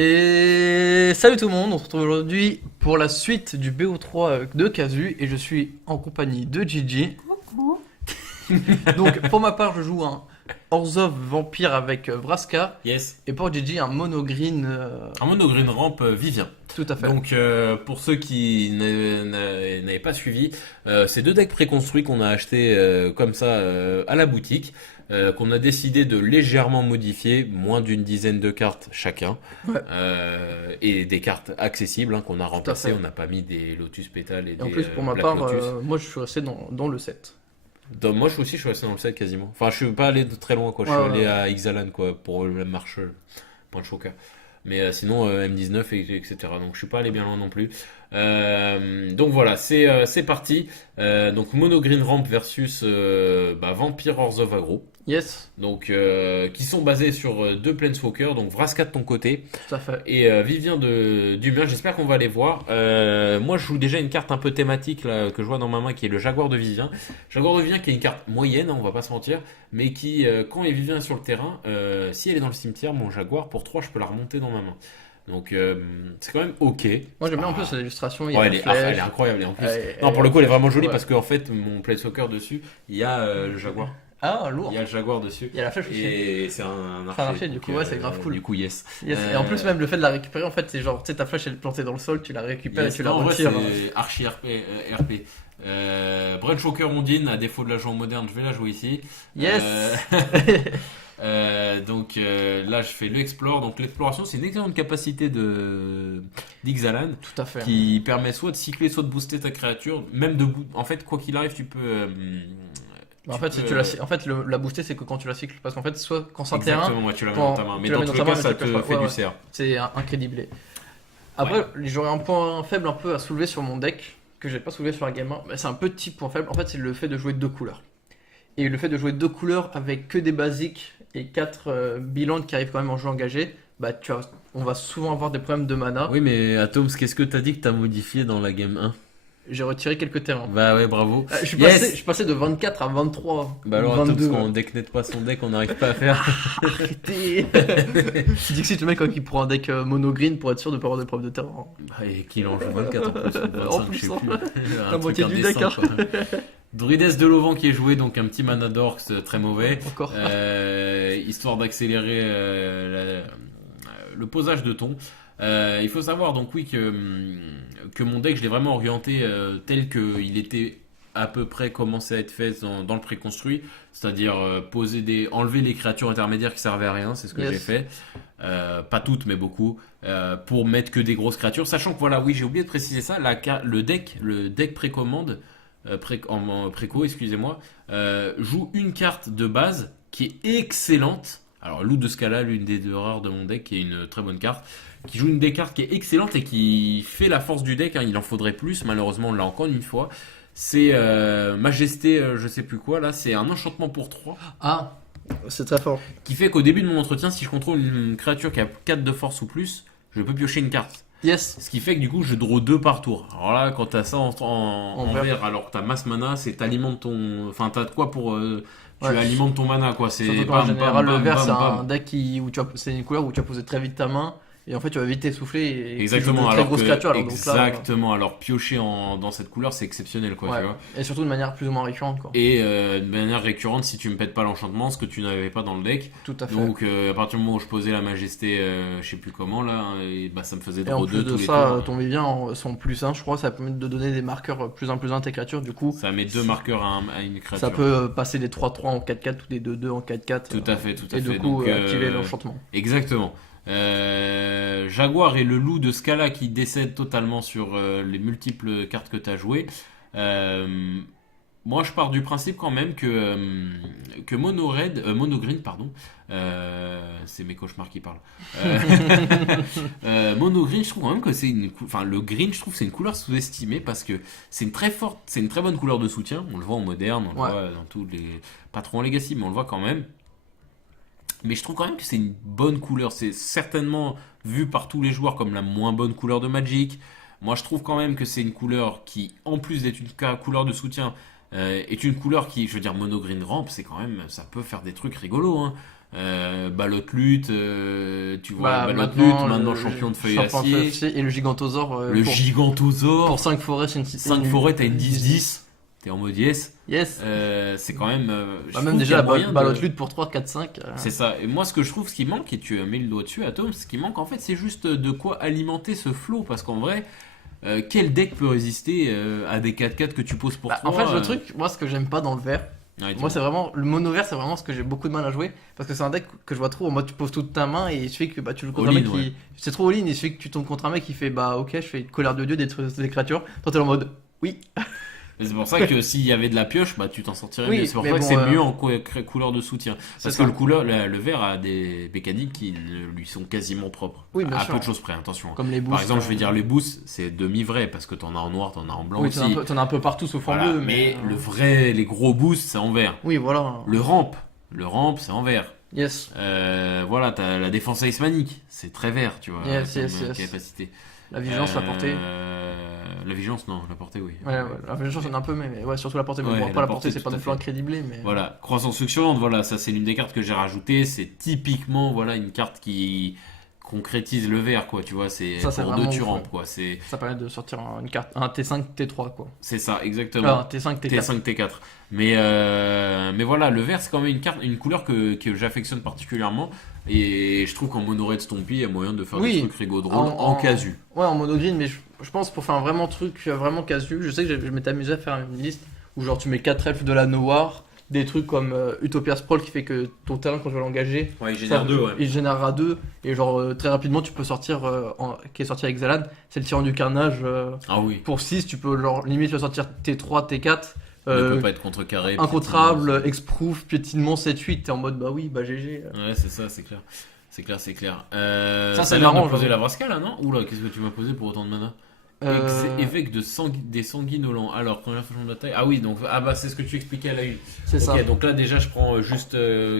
Et salut tout le monde, on se retrouve aujourd'hui pour la suite du BO3 de Casu et je suis en compagnie de Gigi. Coucou. Donc pour ma part je joue un Orzhov Vampire avec Vraska Yes. et pour Gigi un Mono Green. Un mono green ramp Vivien. Tout à fait. Donc pour ceux qui n'avaient pas suivi, c'est deux decks préconstruits qu'on a achetés comme ça à la boutique, qu'on a décidé de légèrement modifier, moins d'une dizaine de cartes chacun, Ouais. et des cartes accessibles qu'on a remplacées. fait. On n'a pas mis des Lotus Pétales et Et en des plus pour ma Black part, Lotus. moi je suis resté dans le set. Moi je suis resté dans le set quasiment. Enfin je suis pas allé de très loin quoi. Je Ouais, suis allé ouais. à Ixalan quoi pour le marche point de choker. Mais sinon M19 etc. Donc je suis pas allé bien loin non plus. Donc voilà c'est parti. Donc Mono Green Ramp versus Vampire Orzhov Aggro. Yes, Donc qui sont basés sur deux Planeswalkers. Donc Vraska de ton côté tout à fait. et Vivien du mien. J'espère qu'on va les voir. Moi je joue déjà une carte un peu thématique là, que je vois dans ma main qui est le Jaguar de Vivien. Jaguar de Vivien qui est une carte moyenne, on va pas se mentir, mais qui quand les Vivien est sur le terrain, si elle est dans le cimetière, mon Jaguar pour 3 je peux la remonter dans ma main. Donc c'est quand même ok. Moi j'aime bien en Ah. plus l'illustration, il y a Ouais, la elle flèche. est incroyable. Et en plus, Ouais, non, pour le coup, elle est vraiment jolie ouais. parce qu'en fait, mon Planeswalker dessus, il y a le Jaguar. Ah lourd. Il y a le Jaguar dessus. Il y a la flèche aussi. Et c'est un C'est un archer. archer, du coup, ouais, c'est grave cool. Du coup, yes. Yes. Et en plus même le fait de la récupérer en fait c'est genre tu sais ta flèche elle est plantée dans le sol, tu la récupères Yes. et tu la Non, en vrai, retires. c'est archi RP. Brunchwalker Ondine, à défaut de la jouer en moderne, je vais la jouer ici. Yes. Donc là, je fais l'explore. Donc l'exploration, c'est une excellente capacité d'Ixalan Tout à fait. qui permet soit de cycler, soit de booster ta créature. Même de en fait, quoi qu'il arrive, tu peux. Bah, en fait, si tu en fait la booster c'est que quand tu la cycles parce qu'en fait soit quand c'est un terrain Exactement, ouais, tu la mets quand dans ta main. Mais tu la dans mets tous dans les ta cas, main, ça mais tu te peux pas- fait ouais, du ouais. CR. c'est incrédible. Après j'aurais un point faible un peu à soulever sur mon deck que j'ai pas soulevé sur la game 1. C'est un petit point faible en fait c'est le fait de jouer deux couleurs. Et le fait de jouer deux couleurs avec que des basiques et 4 bilans qui arrivent quand même en jeu engagé, bah on va souvent avoir des problèmes de mana. Oui, mais Atoms, qu'est-ce que t'as dit que t'as modifié dans la game 1? J'ai retiré quelques terrains. Bah ouais, bravo. Je suis passé de 24 à 23. Bah alors, 22. Atoms, quand on decknette pas son deck, on n'arrive pas à faire. Arrêtez. Dixit le mec qui prend un deck mono green pour être sûr de pas avoir de problème de terrain. Et qu'il en joue 24 en plus, ou 25, En plus, je sais hein. plus. Un La truc moitié du deck, indécent, quoi. Druides de l'Auvent qui est joué, donc un petit mana d'orcs très mauvais. Encore. Histoire d'accélérer le posage de ton. Il faut savoir donc oui que mon deck je l'ai vraiment orienté tel qu'il était à peu près commencé à être fait dans le préconstruit, c'est-à-dire enlever les créatures intermédiaires qui servaient à rien, c'est ce que Yes. j'ai fait. Pas toutes mais beaucoup, pour mettre que des grosses créatures, sachant que voilà, oui, j'ai oublié de préciser ça, le deck précommande préco, excusez-moi, joue une carte de base qui est excellente. Alors, Loup de Scala, l'une des deux rares de mon deck, qui est une très bonne carte, qui joue une des cartes qui est excellente et qui fait la force du deck. Il en faudrait plus, malheureusement, on l'a encore une fois. C'est Majesté, je sais plus quoi, là, c'est un enchantement pour 3 Ah, c'est très fort. qui fait qu'au début de mon entretien, si je contrôle une créature qui a 4 de force ou plus, je peux piocher une carte. Yes. Ce qui fait que du coup je draw 2 par tour. Alors là quand t'as ça en vert. vert alors que t'as masse mana, c'est t'alimentes ton. Enfin t'as de quoi pour. Tu Ouais. alimentes ton mana quoi. C'est Surtout qu'en bam, général, bam, le vert, bam, c'est bam. un deck c'est une couleur où tu vas poser très vite ta main. Et en fait, tu vas vite t'essouffler et tu joues Exactement, de très alors grosses que, créatures. Alors, donc là, exactement, alors piocher dans cette couleur c'est exceptionnel quoi, ouais. tu vois. Et surtout de manière plus ou moins récurrente. Quoi. Et de manière récurrente si tu me pètes pas l'enchantement, ce que tu n'avais pas dans le deck. Tout à fait. Donc à partir du moment où je posais la majesté, je sais plus comment là, et bah ça me faisait Et en draw plus 2 de tous les ça, tours. ton Vivien, son plus 1, je crois, ça permet de donner des marqueurs plus 1 à tes créatures. Du coup, Ça met 2 marqueurs à une créature. ça peut passer des 3-3 en 4-4 ou des 2-2 en 4-4. Tout à fait, tout à Et fait. du coup, Donc, activer l'enchantement. Exactement. Jaguar et le loup de Scala qui décèdent totalement sur les multiples cartes que tu as jouées. Moi, je pars du principe quand même que Mono Green, pardon, c'est mes cauchemars qui parlent. Mono Green, je trouve quand même que enfin le green, je trouve que c'est une couleur sous-estimée parce que c'est une très bonne couleur de soutien. On le voit en moderne, on le Ouais. voit dans tous pas trop en legacy, mais on le voit quand même. Mais je trouve quand même que c'est une bonne couleur. C'est certainement vu par tous les joueurs comme la moins bonne couleur de Magic. Moi, je trouve quand même que c'est une couleur qui, en plus d'être une couleur de soutien, est une couleur qui, je veux dire, mono green ramp, c'est quand même, ça peut faire des trucs rigolos. Hein. Balotte lutte, tu vois, Balotte lutte, maintenant champion de feuille acier. Et le Gigantosaure. Le Gigantosaure. Pour 5 forêts, c'est une 5 forêts, t'as une 10-10. T'es en mode yes. Yes. C'est quand même. Même déjà, la Balotte lutte pour 3, 4, 5. C'est ça. Et moi, ce que je trouve, ce qui manque, et tu mets le doigt dessus, Atom, ce qui manque en fait, c'est juste de quoi alimenter ce flow. Parce qu'en vrai, quel deck peut résister à des 4-4 que tu poses pour toi En fait, le truc, moi, ce que j'aime pas dans le vert, moi, c'est vraiment le mono vert, c'est vraiment ce que j'ai beaucoup de mal à jouer parce que c'est un deck que je vois trop en mode tu poses toute ta main et il suffit que tu joues contre un mec qui. C'est trop all-in, il suffit que tu tombes contre un mec qui fait bah ok, je fais colère de dieu, détruire des créatures. Toi, t'es en mode oui. C'est pour ça que s'il y avait de la pioche, bah tu t'en sortirais mieux. C'est pour ça que c'est mieux en couleur de soutien. Parce que le vert a des mécaniques qui lui sont quasiment propres. Oui, bien à sûr. peu de choses près, attention. Comme les boosts. Par exemple, je vais dire les boosts, c'est demi-vrai parce que t'en as en noir, t'en as en blanc oui, aussi. T'en as un peu partout sauf en bleu. Mais les gros boosts, c'est en vert. Oui, voilà. Le ramp, c'est en vert. Yes. Voilà, t'as la défense Ice-Manic, c'est très vert, tu vois. Yes. Capacité. La vigilance, la portée. La vigilance, non, la portée, oui. Ouais, la vigilance, on a un peu, mais ouais, surtout la portée. Mais bon, pas la portée, c'est pas non plus incrédible. Mais... Voilà, croissance succiolente, voilà, ça c'est l'une des cartes que j'ai rajoutées. C'est typiquement, voilà, une carte qui concrétise le vert, quoi, tu vois. C'est pour deux tu rampes, quoi. Ça permet de sortir une carte, un T5, T3, quoi. C'est ça, exactement. Un T5, T4. T5, T4. Mais voilà, le vert, c'est quand même une couleur que j'affectionne particulièrement. Et je trouve qu'en mono red Stompy, il y a moyen de faire des trucs rigolos drôles en casu. Ouais, en mono green, mais je pense pour faire un vraiment truc vraiment casu, je sais que je m'étais amusé à faire une liste où genre tu mets 4 elfes de la noire, des trucs comme Utopia Sprawl qui fait que ton terrain quand je vais l'engager, il génère 2, ouais. Il générera 2, et genre très rapidement tu peux sortir, qui est sorti avec Zalan, c'est le tyran du carnage. Ah oui. Pour 6, tu peux genre limite le sortir T3, T4. Ne peut pas être contrecarré. Incontrable, exproof, piétinement 7-8, t'es en mode bah oui, bah GG. Ouais, c'est ça, c'est clair. C'est clair. Ça c'est marrant. De poser la Vraska là, non? Oula, qu'est-ce que tu m'as posé pour autant de mana? Évêque des sanguinolents. Alors, première changement de bataille. Ah oui, donc c'est ce que tu expliquais à la une. C'est ça. Donc là, déjà, je prends juste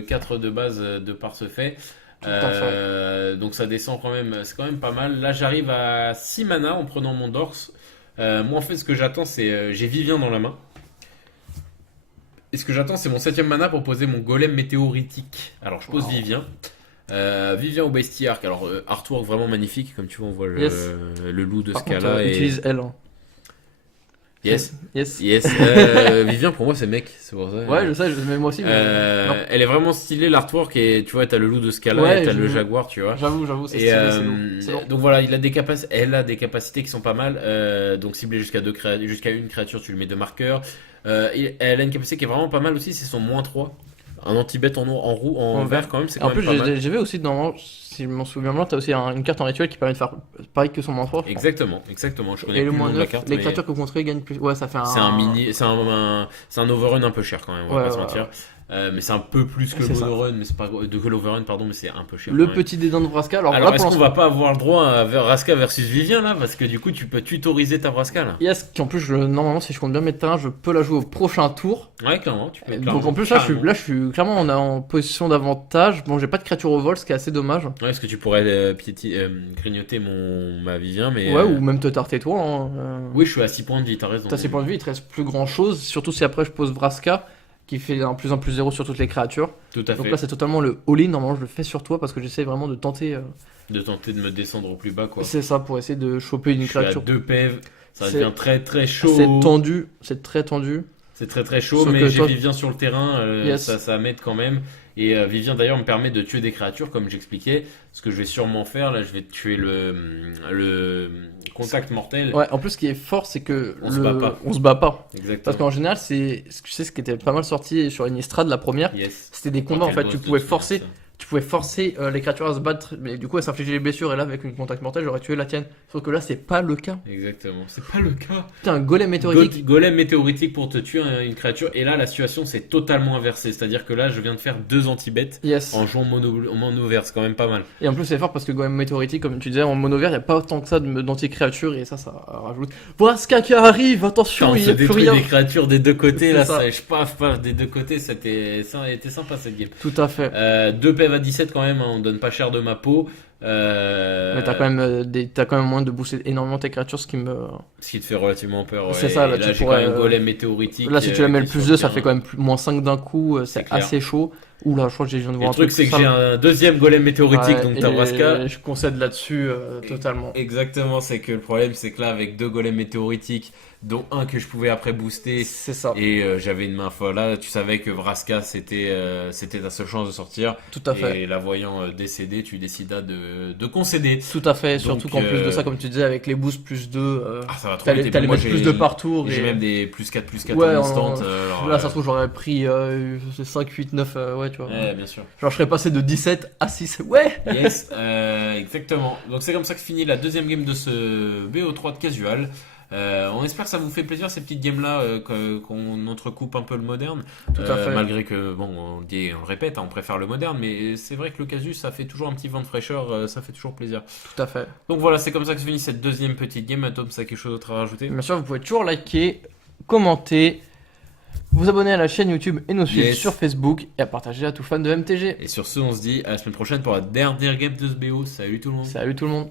4 de base de par ce fait. Donc ça descend quand même, c'est quand même pas mal. Là, j'arrive à 6 mana en prenant mon Dors. Moi, en fait, ce que j'attends, c'est. J'ai Vivien dans la main. Et ce que j'attends, c'est mon 7ème mana pour poser mon golem météoritique. Alors, je pose Vivien. Vivien au bestiaire. Alors, artwork vraiment magnifique. Comme tu vois, on voit le loup de Scala. Utilise L. Hein. Yes. Vivien, pour moi, c'est mec. C'est pour ça. Ouais, je sais, mais moi aussi. Elle est vraiment stylée, l'artwork. Et tu vois, t'as le loup de Scala et t'as le jaguar, tu vois. J'avoue, c'est stylé. C'est donc voilà, elle a des capacités qui sont pas mal. Donc, ciblé jusqu'à une créature, tu lui mets 2 marqueurs. Et elle a une capacité qui est vraiment pas mal aussi, c'est son -3. Un anti-bet en vert quand même, c'est quand même pas mal. En plus, j'ai vu aussi dans, si je m'en souviens bien, t'as aussi une carte en rituel qui permet de faire pareil que son -3. Exactement. Je connais plus le nom de la carte. Les créatures que vous contrôlez gagnent plus. Ouais, ça fait un. C'est un overrun un peu cher quand même, on va pas se mentir. Mais c'est un peu plus que l'overrun, mais c'est pas que l'overrun, pardon, mais c'est un peu cher. Le petit dédain de Vraska. Alors est-ce qu'on va pas avoir le droit à Vraska versus Vivien là, parce que du coup tu peux tutoriser ta Vraska là. Yes, qui en plus normalement si je compte bien mes terrains, je peux la jouer au prochain tour. Ouais, clairement. Tu peux donc en plus là je suis clairement en position d'avantage. Bon, j'ai pas de créature au vol, ce qui est assez dommage. Ouais, parce que tu pourrais grignoter ma Vivien, mais. Ouais, ou même te tarter toi. Hein. Oui, je suis à 6 points de vie, t'as raison. T'as 6 points de vie, il te reste plus grand chose, surtout si après je pose Vraska, qui fait un plus 0 sur toutes les créatures. Tout à fait. Donc là, c'est totalement le all-in. Normalement, je le fais sur toi parce que j'essaie vraiment de tenter. De me descendre au plus bas, quoi. C'est ça, pour essayer de choper une créature. Je suis à 2 PV, ça devient très très chaud. C'est très tendu. C'est très très chaud, sauf mais j'ai Vivien sur le terrain, ça m'aide quand même. Et Vivien d'ailleurs me permet de tuer des créatures, comme j'expliquais. Ce que je vais sûrement faire, là, je vais tuer le contact mortel. Ouais, en plus, ce qui est fort, c'est que on se bat pas. On se bat pas. Exactement. Parce qu'en général, tu sais ce qui était pas mal sorti sur Innistrad, la première. Yes. C'était des combats, en fait, tu pouvais forcer. Tu pouvais forcer les créatures à se battre, mais du coup, elles s'infligeaient les blessures. Et là, avec une contact mortel, j'aurais tué la tienne. Sauf que là, c'est pas le cas. Exactement, c'est pas le cas. Putain, un golem météoritique. Golem météoritique pour te tuer une créature. Et là, la situation, c'est totalement inversée. C'est-à-dire que là, je viens de faire 2 anti-bêtes en jouant mono vert. C'est quand même pas mal. Et en plus, c'est fort parce que golem météoritique, comme tu disais, en mono vert, il n'y a pas autant que ça d'anti-créatures. Et ça rajoute. Vraska qui arrive, attention, il y a plus rien. Des créatures des deux côtés, là, ça paf, des deux côtés. Ça a été sympa cette game. Tout à fait. 2 PV à 17 quand même. On donne pas cher de ma peau. Mais t'as quand même moyen de booster énormément tes créatures, ce qui te fait relativement peur. Ouais. C'est ça, là j'ai quand même golem météoritique. Là, si tu la mets le plus 2, ça fait quand même moins 5 d'un coup, c'est assez chaud. Oula, je crois que j'ai viens de Et voir le un truc, truc c'est que sale. j'ai un deuxième golem météoritique, Ouais, donc t'as et Vraska. je concède là-dessus totalement. Exactement, c'est que le problème, c'est que là, avec 2 golems météoritiques, dont un que je pouvais après booster, C'est ça, et j'avais une main folle. Là, tu savais que Vraska, c'était ta seule chance de sortir. tout à fait. Et la voyant décéder, tu décidas de concéder. Tout à fait, Donc, surtout qu'en plus de ça, comme tu disais, avec les boosts plus 2, Ah, ça va trop t'allais vite. Et puis t'allais moi, mettre plus de par tour. j'ai Et... même des +4/+4 Ouais, en instant. Alors, là, ça se trouve, j'aurais pris 5, 8, 9, ouais, tu vois. ouais, bien sûr. Genre, je serais passé de 17 à 6. Ouais! Yes, exactement. Donc c'est comme ça que finit la deuxième game de ce BO3 de casual. On espère que ça vous fait plaisir ces petites games là, qu'on entrecoupe un peu le moderne. Tout à fait. Malgré que, bon, on le répète, hein, on préfère le moderne, mais c'est vrai que le casus, ça fait toujours un petit vent de fraîcheur, ça fait toujours plaisir. Tout à fait. Donc voilà, c'est comme ça que se finit cette deuxième petite game. Tom, ça a quelque chose d'autre à rajouter? Bien sûr, vous pouvez toujours liker, commenter, vous abonner à la chaîne YouTube et nous suivre Yes. sur Facebook et à partager à tout fan de MTG. Et sur ce, on se dit à la semaine prochaine pour la dernière game de ce BO. Salut tout le monde! Salut tout le monde!